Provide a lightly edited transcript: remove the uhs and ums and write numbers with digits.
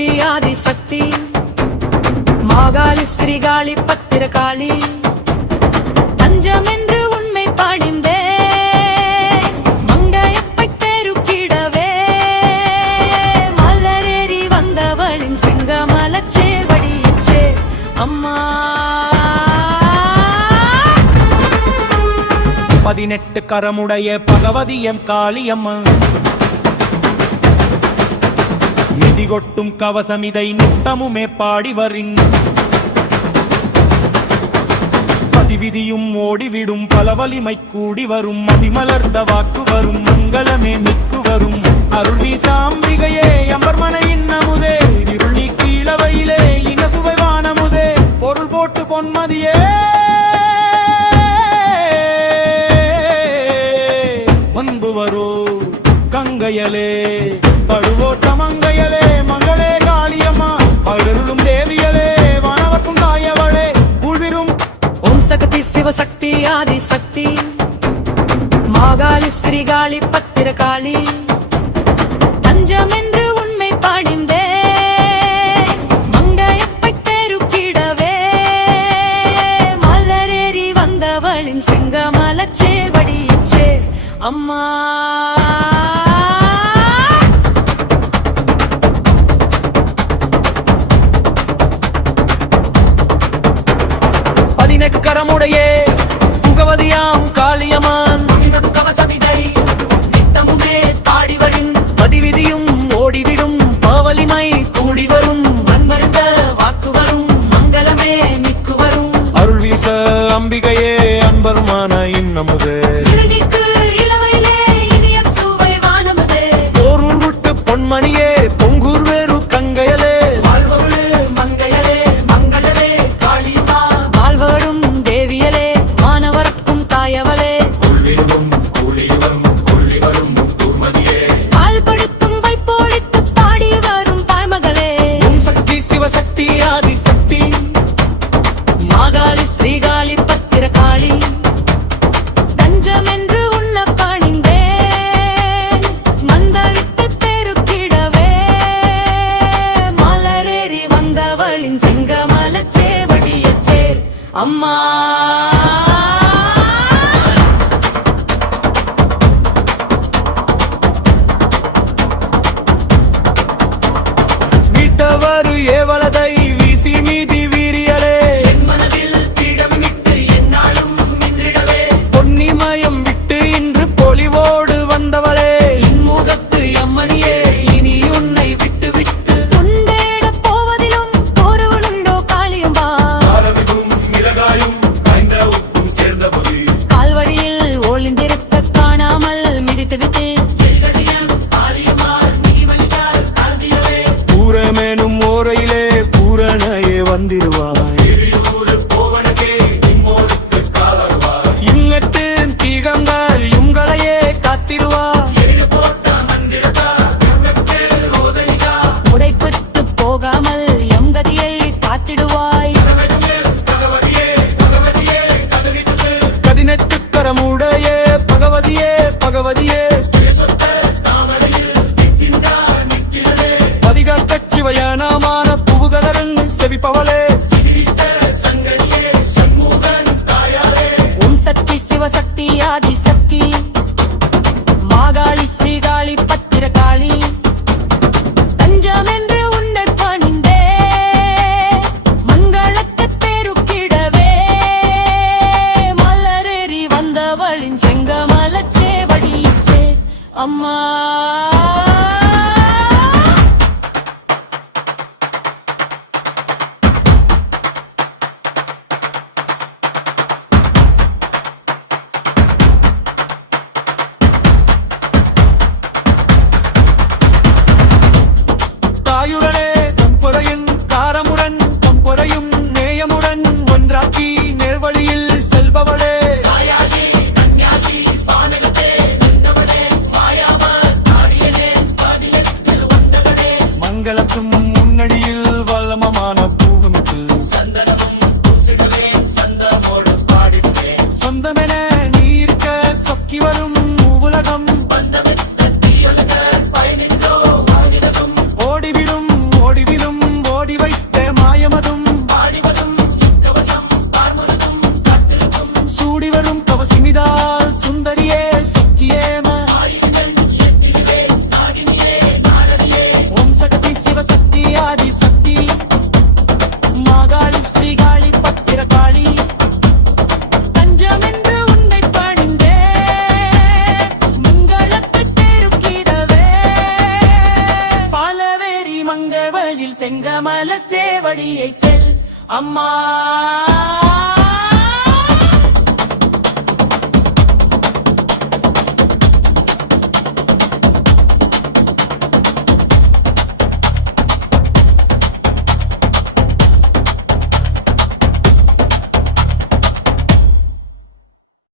சிவசக்தி ஆதிசக்தி மாகாளி ஸ்ரீகாளி பத்திரகாளி தஞ்சம் என்று உண்மை பாடிந்தே மங்கையப்பை பெருக்கிடவே மலரேறி வந்தவளின் சிங்கமலச் சேவடியிச்சே அம்மா 18 கரமுடைய பகவதியம் காளியம்மன் மிதிகொட்டும் கவசமிதை நித்தமுமே பாடிவரின் பதிவிதியும் ஓடிவிடும் பல வலிமை கூடி வரும் மதிமலர்ந்த வாக்கு வரும் மங்களமே மிக்கு வரும் அருள் வீசாம்பிகையே அமர்மனையின் அமுதே இருள் நீக்கி இளவையிலே இன சுவைவானமுதே பொருள் போட்டு பொன்மதியே வரு கங்கையலே பழுவோட்ட மங்கையலே மங்களே காளியம்மா அருளும் தேவியலே வானவர்க்கும் தாயவளே கூழ்விரும் ஓம் சக்தி சிவசக்தி ஆதிசக்தி மாகாளி ஸ்ரீகாளி பத்திரகாளி தஞ்சம் என்று உண்மை பாடிந்தே மங்கையப்பை பெருக்கிடவே மலரேறி வந்தவளின் சிங்கமலச் சேவடியிச்சே அம்மா 18 கரமுடைய புகவதியாம் காளியம்மன் கவசமிதை நித்தமுமே பாடிவரின் பதிவிதியும் ஓடிவிடும் பாவலிமை கூடி வரும் மண்மருந்த வாக்கு வரும் மங்களமே மிக்கு வரும் அருள் வீச அம்பிகையே அன்பருமான இன்னமுதே மணியே பொங்கூர் வேறு கங்கையலே மங்கையலே மங்களவே காளியம்மா வாழ்வரும் தேவியலே மானவர்க்கும் தாயவளே பால்படுத்தும் வைப்போழித்து பாடி வரும் பாழ்மகளே ஓம் சக்தி சிவசக்தி ஆதிசக்தி மாகாளி ஸ்ரீகாளி பத்திரகாளி தஞ்சம் என்று உன்ன பாணிந்தே சிங்கமலச் சேவடியிச்சே அம்மா விட்டவரு ஏவலதை வீசி மீதி வீரியலே என் மனதில் பீடம் விட்டு என்னாலும் நின்றிடவே பொன்னிமயம் விட்டு இன்று பொலிவோடு வந்தவளே இன்முகத்து அம்மனியே இனி உன்னை விட்டு விட்டு பூரமேனும் ஓரையிலே பூரணையே வந்திருவாய் இங்கட்டு தீகங்கள் உங்களையே காத்திடுவாய் உடைப்பட்டு போகாமல் எம் கதியை காத்திடுவாய் 18 கரமுடைய பகவதியே பகவதியே சிவயானமான புவுகலரன் செவிப்பவளே ஓம் சக்தி சிவசக்தி ஆதிசக்தி மாகாளி ஸ்ரீகாளி பத்திரகாளி தஞ்சம் என்று உன்னை பணிந்தே மங்களத்தை பெருக்கிடவே மலரேறி வந்தவளின் செங்கமலச் சேவடியிச்சே அம்மா தாயுடனே தம்பொறையின் காரமுடன் தம்பொறையும் நேயமுடன் ஒன்றாக்கி நேர்வழியில் செல்பவளே கன்யாகி பானகத்தே நின்றவளே மாயாவர் அம்மா